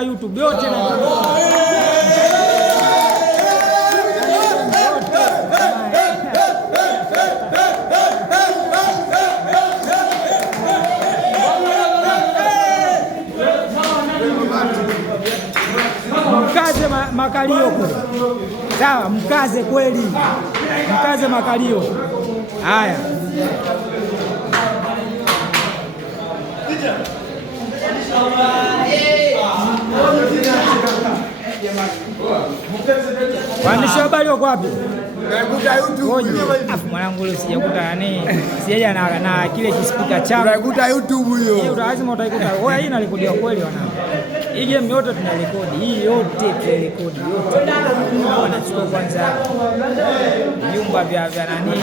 ya YouTube yote na mkaze makalio kule. Sawa, mkaze kweli, mkaze makalio haya. Waandishi wa habari wako wapi? Naikuta YouTube. Afu mwanangu leo sijakuta nani. Sijaja na kile kispika changu. Naikuta YouTube hiyo. Hiyo lazima utaikuta. Wewe hii inarekodiwa kweli wanangu. Hii game yote tunarekodi. Hii yote tunarekodi yote. Wanachukua kwanza vyumba vya nani.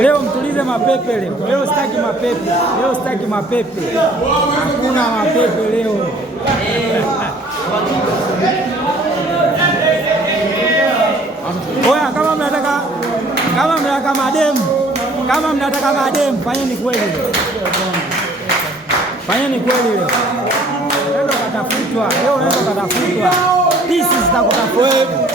Leo mtulize mapepe leo. Leo sitaki mapepe. Leo sitaki mapepe. Hakuna mapepe leo. Oya, kama mnataka mademu, fanyeni kweli leo. Fanyeni kweli leo. Leo katafutwa. Leo katafutwa. Pisi zitakutafuta.